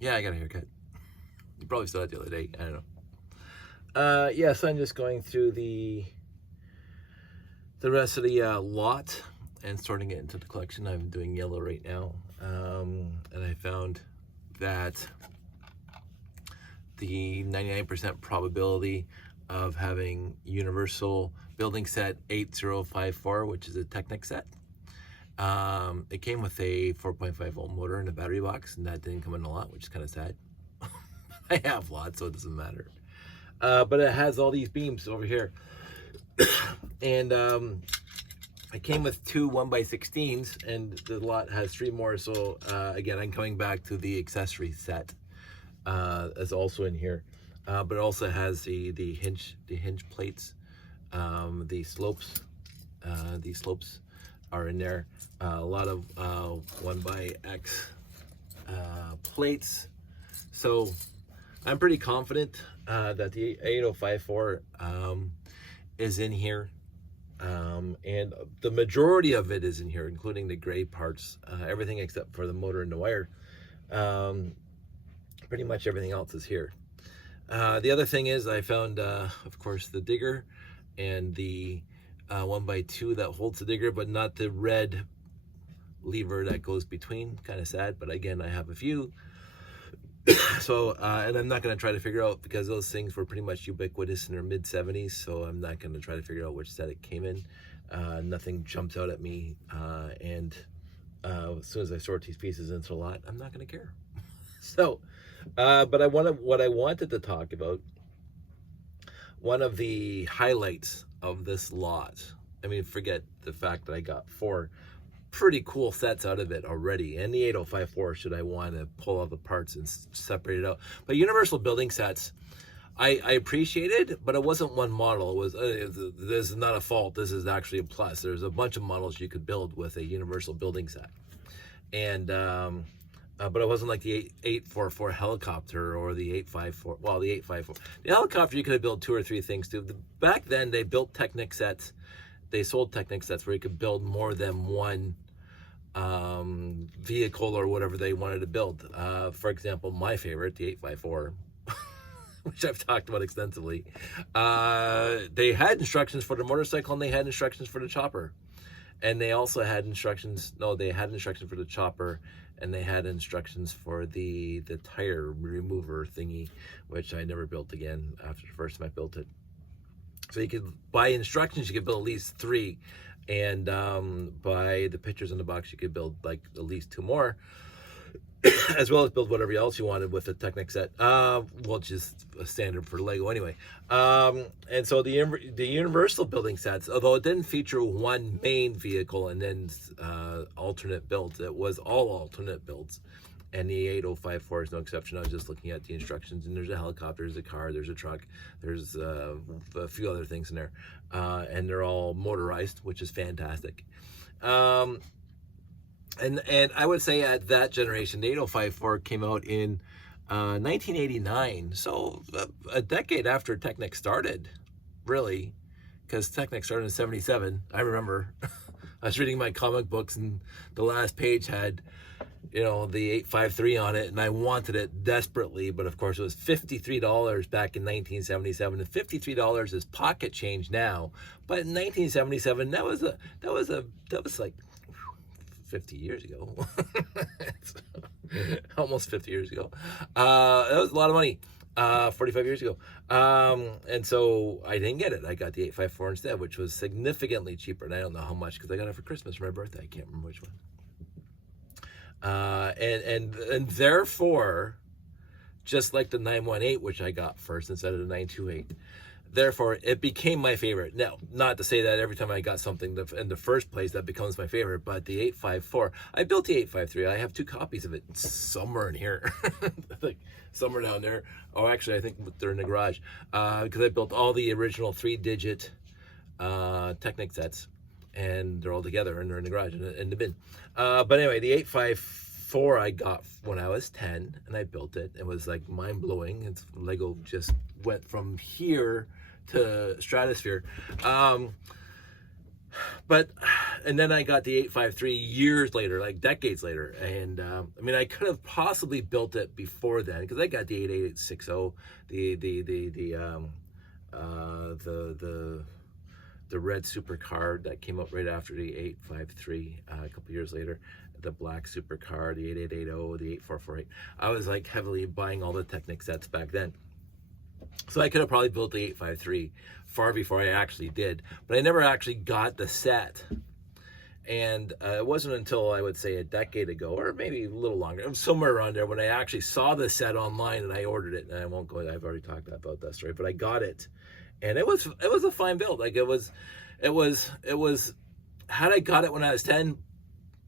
Yeah, I got a haircut. You probably saw it the other day. I don't know. Yeah, so I'm just going through the rest of the lot and sorting it into the collection. I'm doing yellow right now, and I found that the 99% probability of having Universal Building Set 8054, which is a Technic set. It came with a 4.5 volt motor and a battery box, and that didn't come in a lot, which is kind of sad. I have lots, so it doesn't matter. But it has all these beams over here. And I came with two 1x16s, and the lot has 3 more. So again, I'm coming back to the accessory set as also in here. But it also has the hinge plates, the slopes. These slopes are in there. A lot of 1x plates. So I'm pretty confident that the 8054 is in here. And the majority of it is in here, including the gray parts, everything except for the motor and the wire. Pretty much everything else is here. The other thing is I found, of course, the digger and the 1x2 that holds the digger, but not the red lever that goes between. Kind of sad, but again, I have a few. So, and I'm not going to try to figure out, because those things were pretty much ubiquitous in their mid-70s, so I'm not going to try to figure out which set it came in. Nothing jumps out at me, and as soon as I sort these pieces into a lot, I'm not going to care. So, but what I wanted to talk about, one of the highlights of this lot, I mean, forget the fact that I got 4 pretty cool sets out of it already, and the 8054 should I want to pull all the parts and separate it out. But Universal Building Sets, I appreciated, but it wasn't one model. It was this is not a fault, this is actually a plus. There's a bunch of models you could build with a Universal Building Set, and but it wasn't like the 844 helicopter or the 854. Well, the 854, the helicopter, you could have built 2 or 3 things too. Back then they built Technic sets. They sold Technic sets where you could build more than one vehicle or whatever they wanted to build. For example, my favorite, the 854, which I've talked about extensively. They had instructions for the motorcycle, and they had instructions for the chopper. And they also had instructions, no, they had instructions for the chopper, and they had instructions for the tire remover thingy, which I never built again after the first time I built it. So you could, by instructions, you could build at least 3, and by the pictures in the box, you could build like at least 2 more, as well as build whatever else you wanted with the Technic set, which is a standard for Lego anyway. And so the Universal Building Sets, although it didn't feature one main vehicle and then alternate builds, it was all alternate builds. And the 8054 is no exception. I was just looking at the instructions, and there's a helicopter, there's a car, there's a truck, there's a few other things in there, and they're all motorized, which is fantastic. And I would say at that generation, the 8054 came out in 1989, so a decade after Technic started, really, because Technic started in 77. I remember I was reading my comic books, and the last page had, you know, the 853 on it, and I wanted it desperately, but of course it was $53 back in 1977, and $53 is pocket change now, but in 1977 that was like 50 years ago. Almost 50 years ago. That was a lot of money. 45 years ago. And so I didn't get it. I got the 854 instead, which was significantly cheaper, and I don't know how much, because I got it for Christmas for my birthday. I can't remember which one. And therefore, just like the 918, which I got first instead of the 928, therefore it became my favorite. Now, not to say that every time I got something in the first place that becomes my favorite, but the 854, I built the 853. I have 2 copies of it somewhere in here, like somewhere down there. Oh, actually, I think they're in the garage, because I built all the original 3-digit Technic sets, and they're all together, and they're in the garage in the bin. But anyway, the 854 I got when I was 10, and I built it. It was like mind-blowing. It's Lego just went from here to stratosphere. But and then I got the 853 years later, like decades later, and I mean I could have possibly built it before then because I got the 8860, the red supercar that came up right after the 853 a couple years later, the black supercar, the 8880, the 8448. I was like heavily buying all the Technic sets back then. So I could have probably built the 853 far before I actually did, but I never actually got the set. And it wasn't until I would say a decade ago, or maybe a little longer, somewhere around there, when I actually saw the set online and I ordered it. And I won't go, I've already talked about that story, but I got it, and it was a fine build. Like it was. Had I got it when I was 10,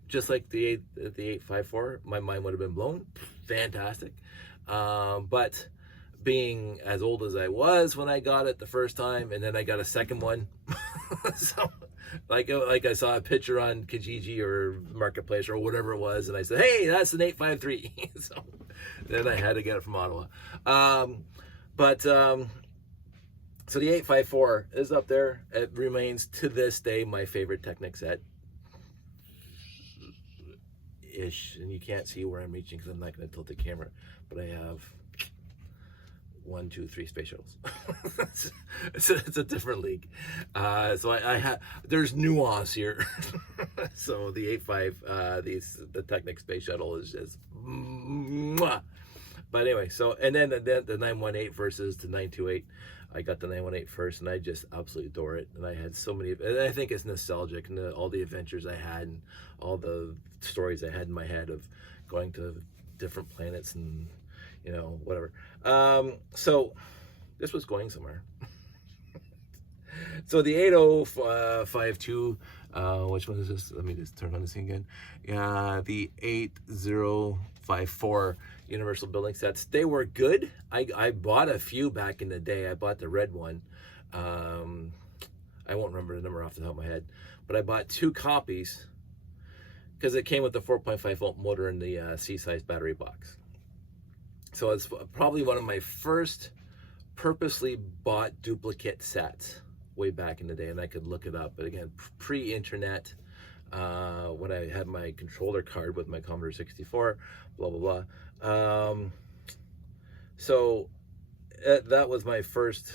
just like the 854, my mind would have been blown. Fantastic, but being as old as I was when I got it the first time, and then I got a second one, so like I saw a picture on Kijiji or Marketplace or whatever it was, and I said, "Hey, that's an 853." So then I had to get it from Ottawa. So the 854 is up there. It remains to this day my favorite Technic set. Ish, and you can't see where I'm reaching because I'm not going to tilt the camera, but I have 1, 2, 3 space shuttles. it's a different league. So I have, there's nuance here. So the 85, the Technic space shuttle is just mwah. But anyway, so and then the 918 versus the 928. I got the 918 first, and I just absolutely adore it. And I had so many, and I think it's nostalgic, and all the adventures I had, and all the stories I had in my head of going to different planets and, you know, whatever. So this was going somewhere. So the 8052, which one is this? Let me just turn on this thing again. Yeah, the 8054 Universal Building Sets. They were good. I bought a few back in the day. I bought the red one. I won't remember the number off the top of my head, but I bought 2 copies because it came with the 4.5 volt motor in the C-size battery box. So it's probably one of my first purposely bought duplicate sets way back in the day, and I could look it up. But again, pre-internet, when I had my controller card with my Commodore 64, blah blah blah. So that was my first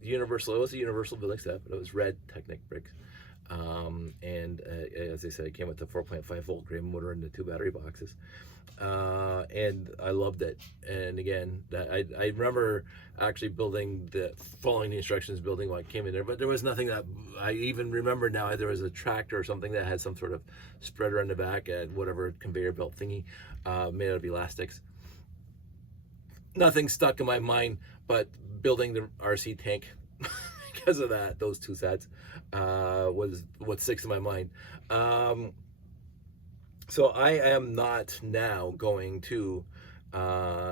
universal. It was a universal building set, but it was red Technic bricks. And as I said, it came with the 4.5 volt gray motor and the 2 battery boxes. And I loved it. And again, I remember actually following the instructions, building what came in there, but there was nothing that I even remember now. There was a tractor or something that had some sort of spreader on the back and whatever conveyor belt thingy, made out of elastics. Nothing stuck in my mind, but building the RC tank because of that, those 2 sets, was what sticks in my mind. So I am not now going to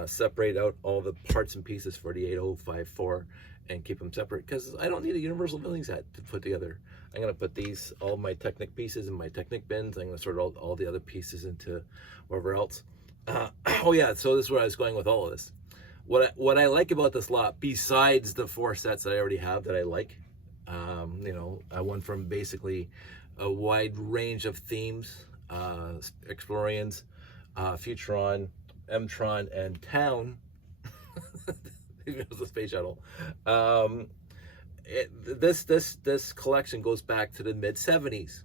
separate out all the parts and pieces for the 8054 and keep them separate, because I don't need a universal building set to put together. I'm going to put all my Technic pieces in my Technic bins. I'm going to sort all the other pieces into wherever else. Oh yeah, so this is where I was going with all of this. What I like about this lot, besides the 4 sets that I already have that I like, you know, I went from basically a wide range of themes, Explorians, Futuron, M-Tron, and Town. It was a space shuttle. This collection goes back to the mid-70s.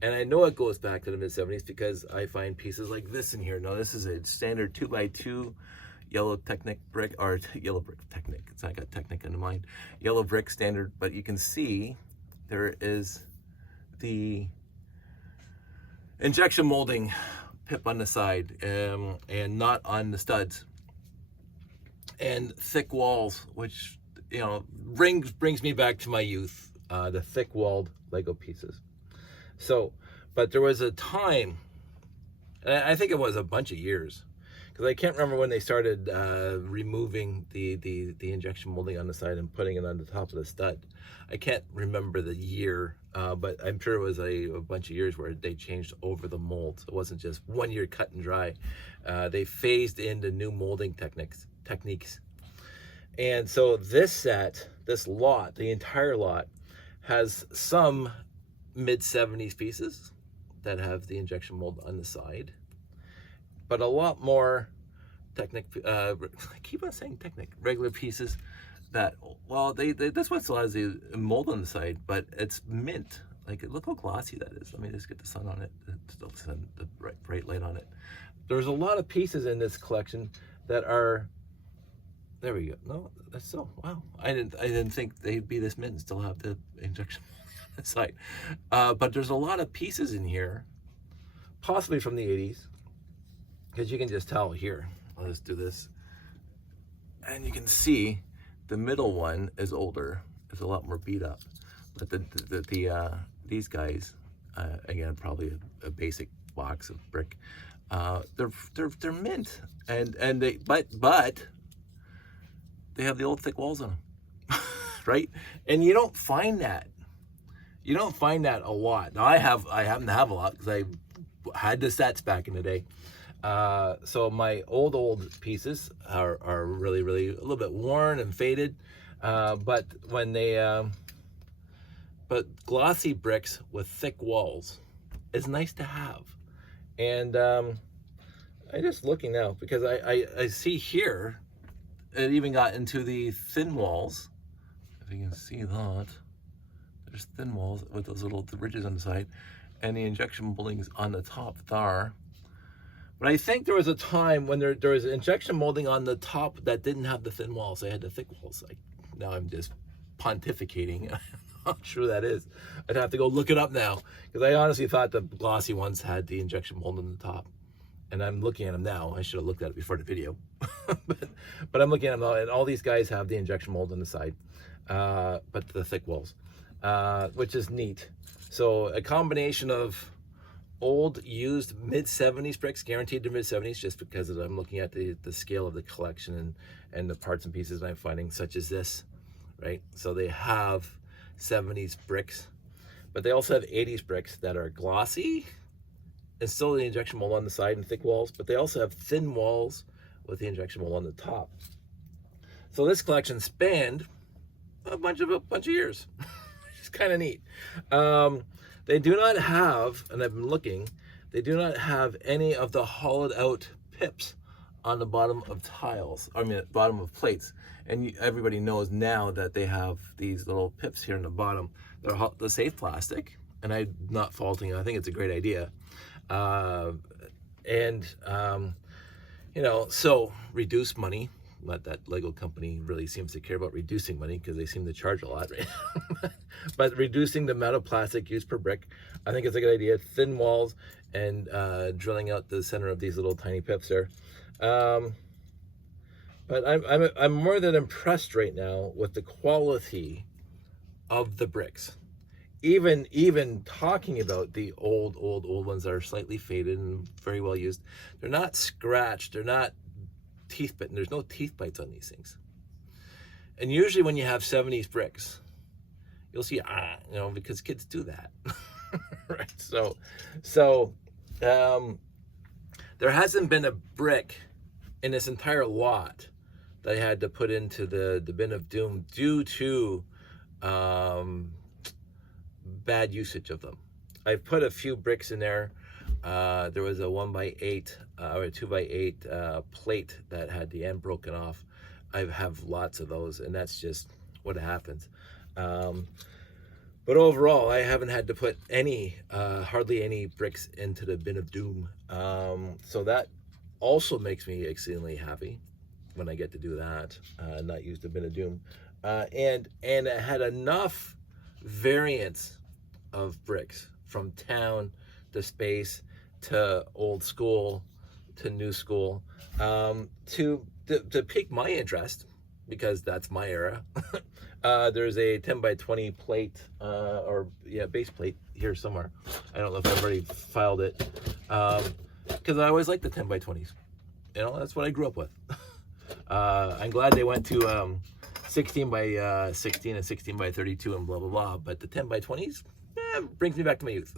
And I know it goes back to the mid-70s because I find pieces like this in here. Now, this is a standard 2x2 yellow Technic brick, or yellow brick Technic. It's not got Technic in mind. Yellow brick standard, but you can see there is the injection molding pip on the side, and not on the studs, and thick walls, which, you know, brings me back to my youth, the thick walled Lego pieces. So, but there was a time, and I think it was a bunch of years, because I can't remember when they started removing the injection molding on the side and putting it on the top of the stud. I can't remember the year, but I'm sure it was a bunch of years where they changed over the molds. It wasn't just 1 year cut and dry. They phased in the new molding techniques. And so this set, this lot, the entire lot, has some mid-70s pieces that have the injection mold on the side, but a lot more I keep on saying regular pieces that, well, this one still has the mold on the side, but it's mint. Like, look how glossy that is. Let me just get the sun on it, the bright light on it. There's a lot of pieces in this collection that are, there we go. No, that's so, wow. I didn't think they'd be this mint and still have the injection on the side. But there's a lot of pieces in here, possibly from the 80s, because you can just tell here. I'll just do this. And you can see the middle one is older. It's a lot more beat up. But these guys, again, probably a basic box of brick. They're mint, and they but they have the old thick walls on them, right? And you don't find that. You don't find that a lot. Now I happen to have a lot because I had the sets back in the day. So my old pieces are really a little bit worn and faded, but when they but glossy bricks with thick walls is nice to have. And I'm just looking now because I see here it even got into the thin walls. If you can see that, there's thin walls with those little ridges on the side, and the injection moldings on the top there. But I think there was a time when there was injection molding on the top that didn't have the thin walls. They had the thick walls. Now I'm just pontificating. I'm not sure that is. I'd have to go look it up now, because I honestly thought the glossy ones had the injection mold on the top. And I'm looking at them now. I should have looked at it before the video. but I'm looking at them now, and all these guys have the injection mold on the side, but the thick walls, which is neat. So a combination of old used mid-70s bricks, guaranteed to mid-70s, just because I'm looking at the scale of the collection and the parts and pieces I'm finding, such as this, right? So they have 70s bricks, but they also have 80s bricks that are glossy and still the injection mold on the side and thick walls, but they also have thin walls with the injection mold on the top. So this collection spanned a bunch of years. It's kind of neat. They do not have, and I've been looking, they do not have any of the hollowed out pips on the bottom of tiles, bottom of plates. And everybody knows now that they have these little pips here in the bottom. They're the safe plastic, and I'm not faulting it. I think it's a great idea. So reduce money. Not that Lego company really seems to care about reducing money, because they seem to charge a lot, right? But reducing the amount of plastic used per brick, I think it's a good idea. Thin walls and drilling out the center of these little tiny pips there. But I'm more than impressed right now with the quality of the bricks. Even talking about the old ones that are slightly faded and very well used, they're not scratched, they're not teeth bitten. There's no teeth bites on these things. And usually when you have 70s bricks, you'll see because kids do that. Right? So there hasn't been a brick in this entire lot that I had to put into the bin of doom due to bad usage of them. I've put a few bricks in there. There was a 1x8 or a 2x8 plate that had the end broken off. I have lots of those, and that's just what happens. But overall, I haven't had to put hardly any bricks into the bin of doom. So that also makes me exceedingly happy when I get to do that, not use the bin of doom. And it had enough variants of bricks, from town to space to old school to new school, to pique my interest, because that's my era. There's a 10x20 plate, base plate here somewhere. I don't know if I've already filed it, because I always liked the 10x20s. That's what I grew up with. I'm glad they went to 16x16 and 16x32 and blah blah blah, but the 10x20s brings me back to my youth.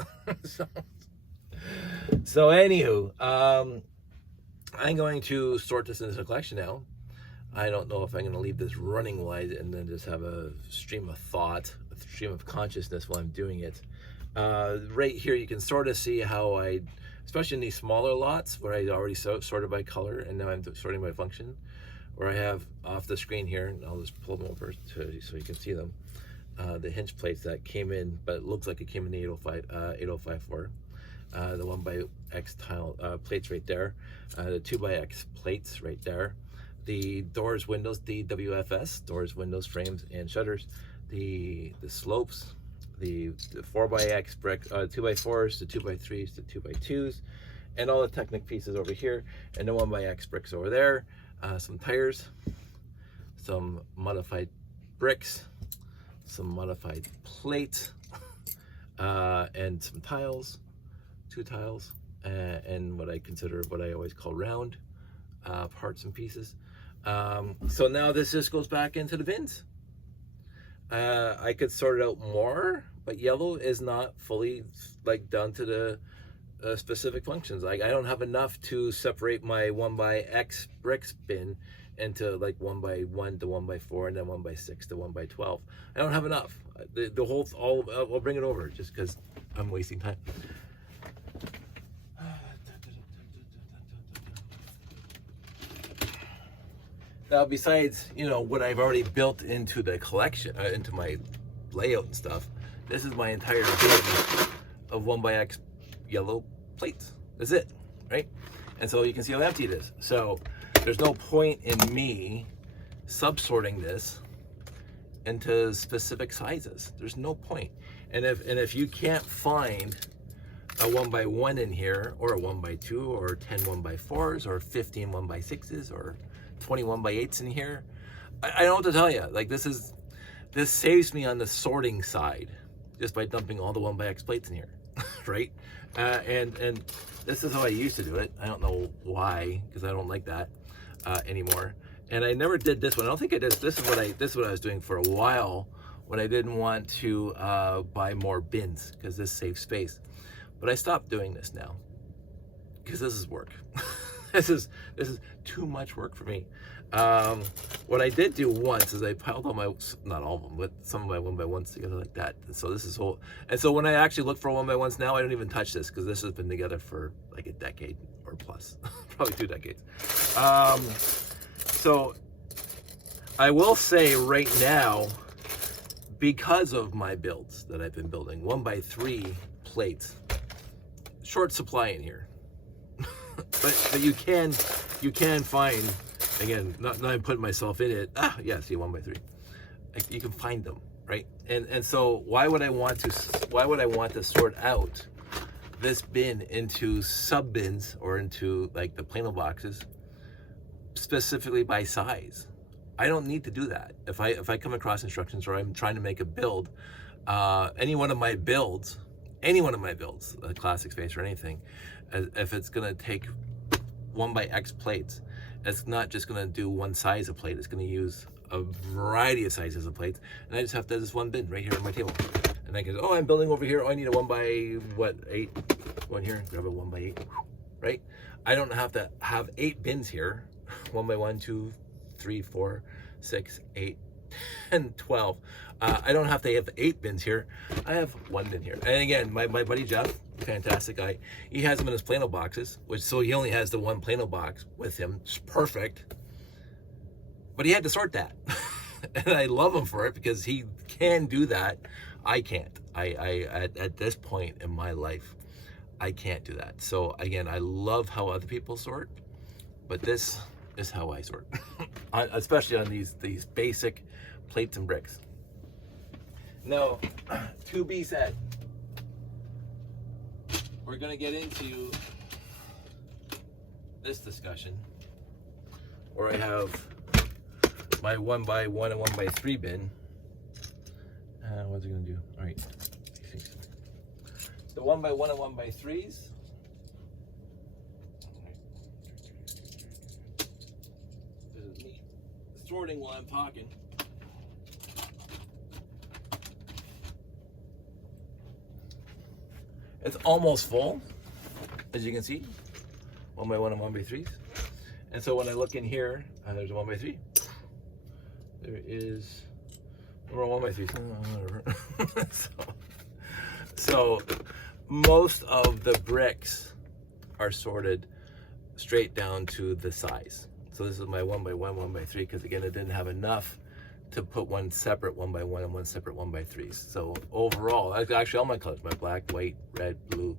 So anywho, I'm going to sort this into a collection now. I don't know if I'm going to leave this running light and then just have a stream of thought, a stream of consciousness while I'm doing it. Right here, you can sort of see how especially in these smaller lots where I already sorted by color and now I'm sorting by function, where I have off the screen here, and I'll just pull them over so you can see them. The hinge plates that came in, but it looks like it came in the 8054. The 1x tile plates right there, the 2x plates right there, the doors, windows, DWFS, doors, windows, frames, and shutters, the slopes, the 4x brick, 2x4s, the 2x3s, the 2x2s, and all the Technic pieces over here, and the 1x bricks over there, some tires, some modified bricks, some modified plates, and some tiles, 2 tiles, and what I always call round parts and pieces. So now this just goes back into the bins. I could sort it out more, but yellow is not fully down to the specific functions. I don't have enough to separate my 1x bricks bin into 1x1 to 1x4 and then 1x6 to 1x12. I don't have enough. I'll bring it over just because I'm wasting time. Now, besides, what I've already built into the collection, into my layout and stuff, this is my entire bin of 1x yellow plates. That's it, right? And so you can see how empty it is. So there's no point in me subsorting this into specific sizes. There's no point. And if you can't find a 1x1 in here, or a 1x2, or 10 1x4s, or 15 1x6s, or 21 by 8s in here, I don't know what to tell you. This saves me on the sorting side just by dumping all the 1x plates in here, right? And this is how I used to do it. I don't know why, because I don't like that anymore. And I never did this one. I don't think I did. This is what I was doing for a while when I didn't want to buy more bins, because this saves space. But I stopped doing this now because this is work. This is too much work for me. What I did do once is I piled all my, not all of them, but some of my 1x1s together like that. And so this is whole. And so when I actually look for 1x1s now, I don't even touch this because this has been together for like a decade or plus, probably 2 decades. So I will say right now, because of my builds that I've been building, 1x3 plates, short supply in here. But you can find, again, not putting myself in it. Yeah, see, 1x3. You can find them, right? And so why would I want to sort out this bin into sub bins or into like the Plano boxes specifically by size? I don't need to do that. If I come across instructions or I'm trying to make a build, any one of my builds, a classic space or anything, if it's gonna take 1x plates, it's not just gonna do one size of plate. It's gonna use a variety of sizes of plates, and I just have to have this one bin right here on my table. And I can, I'm building over here. Oh, I need a 1x8. One here, grab a 1x8, right? I don't have to have 8 bins here. 1x1, 2, 3, 4, 6, 8, 10, 12. I don't have to have 8 bins here. I have 1 bin here. And again, my buddy Jeff, fantastic guy, he has them in his Plano boxes, so he only has the 1 Plano box with him. It's perfect. But he had to sort that. And I love him for it because he can do that. I can't. At this point in my life, I can't do that. So again, I love how other people sort, but this is how I sort, especially on these basic plates and bricks. Now, to be said, we're going to get into this discussion where I have my 1x1 and 1x3 bin. What's it going to do? All right. The 1x1 and 1x3s. This is me sorting while I'm talking. It's almost full, as you can see. 1x1 and 1x3s. And so when I look in here, there's a 1x3. There is more 1x3s. So most of the bricks are sorted straight down to the size. So this is my 1x1, 1x3, because again, it didn't have enough to put one separate 1x1 and one separate 1x3s. So overall, actually all my colors, my black, white, red, blue,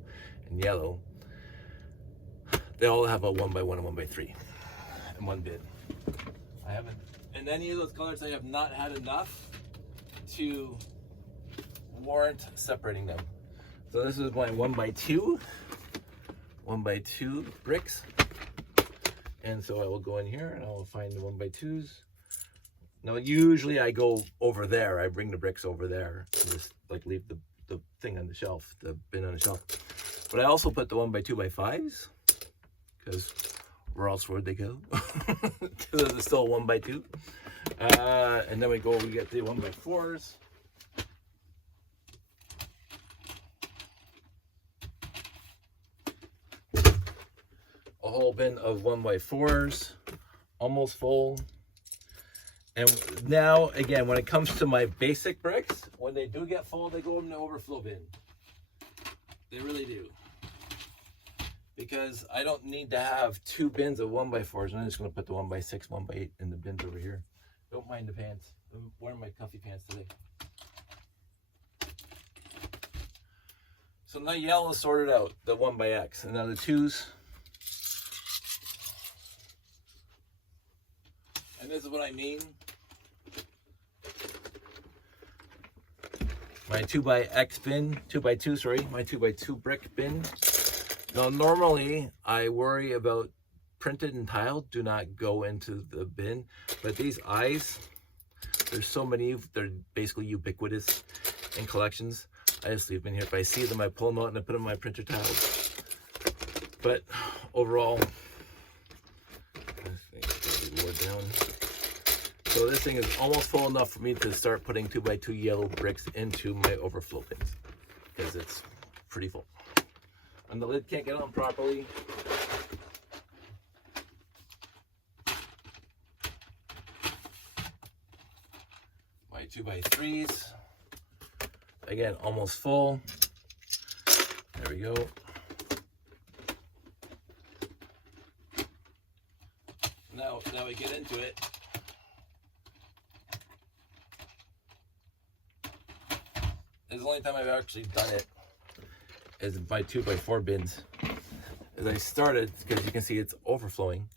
and yellow, they all have a 1x1 and 1x3 in one bin. I haven't, in any of those colors, I have not had enough to warrant separating them. So this is my 1x2 bricks. And so I will go in here and I will find the 1x2s. Now usually I go over there, I bring the bricks over there, and just like leave the thing on the shelf, the bin on the shelf. But I also put the 1x2x5s, because where else would they go? Because it's still 1x2. And then we get the 1x4s. A whole bin of 1x4s, almost full. And now, again, when it comes to my basic bricks, when they do get full, they go in the overflow bin. They really do. Because I don't need to have two bins of 1x4s. I'm just going to put the 1x6, 1x8 in the bins over here. Don't mind the pants. I'm wearing my comfy pants today. So now yellow is sorted out, the 1x. And now the 2s. And this is what I mean. My 2x bin, 2x2, sorry, my 2x2 brick bin. Now, normally I worry about printed and tiled, do not go into the bin. But these eyes, there's so many, they're basically ubiquitous in collections. I just leave them in here. If I see them, I pull them out and I put them in my printer tiles. But overall, down. So this thing is almost full enough for me to start putting 2x2 yellow bricks into my overflow bins, because it's pretty full. And the lid can't get on properly. My 2x3s, again, almost full. There we go. Now we get into it. This is the only time I've actually done it is my 2x4 bins. As I started, because you can see it's overflowing,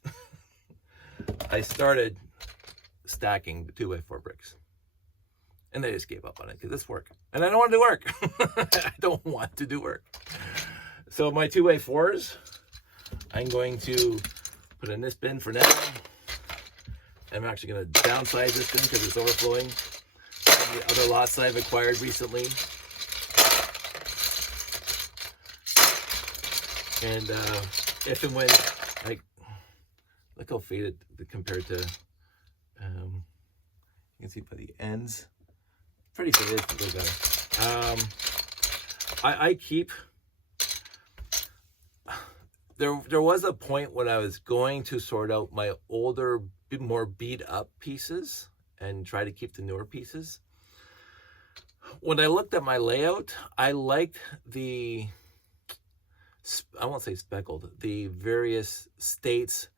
I started stacking the 2x4 bricks. And I just gave up on it because it's work. And I don't want to do work. I don't want to do work. So my 2x4s, I'm going to put in this bin for now. I'm actually going to downsize this bin because it's overflowing. And the other lots that I've acquired recently. And if and when, like, look how faded compared to, you can see by the ends, pretty faded. I keep, there was a point when I was going to sort out my older, more beat up pieces and try to keep the newer pieces. When I looked at my layout, I liked the, I won't say speckled, the various states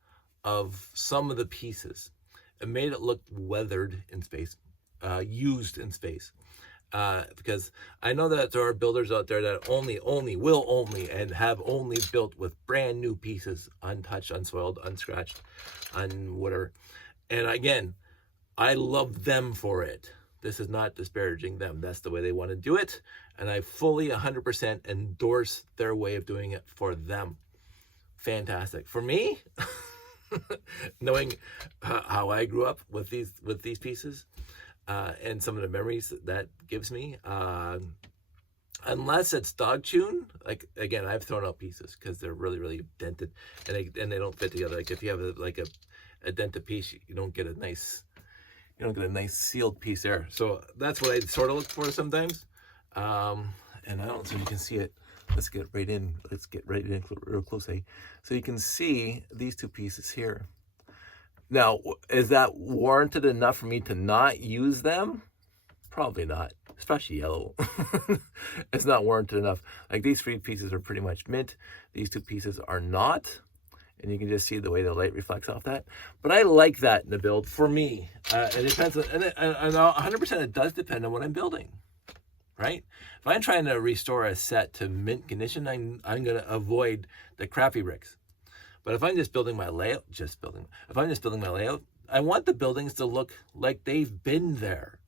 of some of the pieces. It made it look weathered in space, used in space. Because I know that there are builders out there that will only, and have only built with brand new pieces, untouched, unsoiled, unscratched, whatever. And again, I love them for it. This is not disparaging them. That's the way they want to do it. And I fully 100% endorse their way of doing it for them. Fantastic. For me, knowing how I grew up with these pieces, and some of the memories that gives me, unless it's dog tune, like, again, I've thrown out pieces because they're really, really dented and they don't fit together. Like if you have a dented piece, you don't get a nice sealed piece there. So that's what I sort of look for sometimes. And I don't, so you can see it. Let's get right in real close. So you can see these two pieces here. Now, is that warranted enough for me to not use them? Probably not, especially yellow. It's not warranted enough. Like these 3 pieces are pretty much mint. These 2 pieces are not. And you can just see the way the light reflects off that. But I like that in the build for me. It depends, and 100% it does depend on what I'm building, right? If I'm trying to restore a set to mint condition, I'm going to avoid the crappy bricks. But if I'm just building my layout, if I'm just building my layout, I want the buildings to look like they've been there.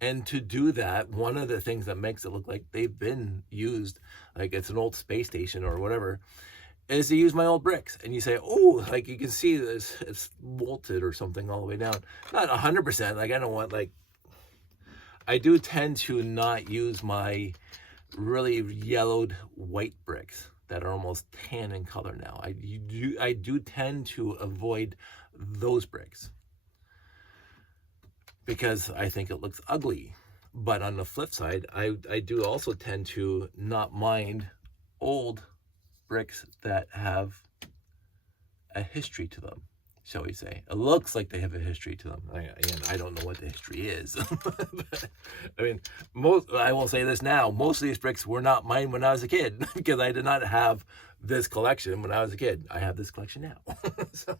And to do that, one of the things that makes it look like they've been used, like it's an old space station or whatever, is to use my old bricks. And you say, oh, like you can see this, it's bolted or something all the way down. Not 100%, like I don't want like, I do tend to not use my really yellowed white bricks that are almost tan in color now. I do tend to avoid those bricks because I think it looks ugly. But on the flip side, I do also tend to not mind old bricks that have a history to them, shall we say. It looks like they have a history to them. I don't know what the history is. But, I mean, I will say this now, most of these bricks were not mine when I was a kid because I did not have this collection when I was a kid. I have this collection now. So,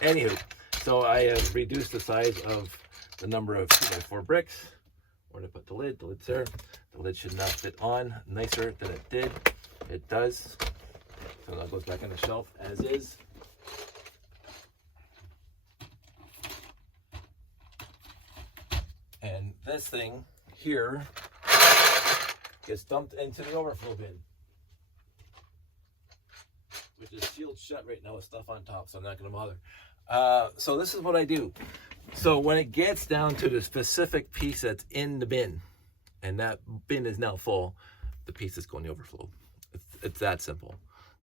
anywho, so I have reduced the size of the number of 2x4 bricks. Where to put the lid? The lid's there. The lid should not fit on nicer than it did. It does. So that goes back on the shelf as is. And this thing here gets dumped into the overflow bin, which is sealed shut right now with stuff on top, so I'm not going to bother. So this is what I do. So when it gets down to the specific piece that's in the bin, and that bin is now full, the piece is going to overflow. It's that simple.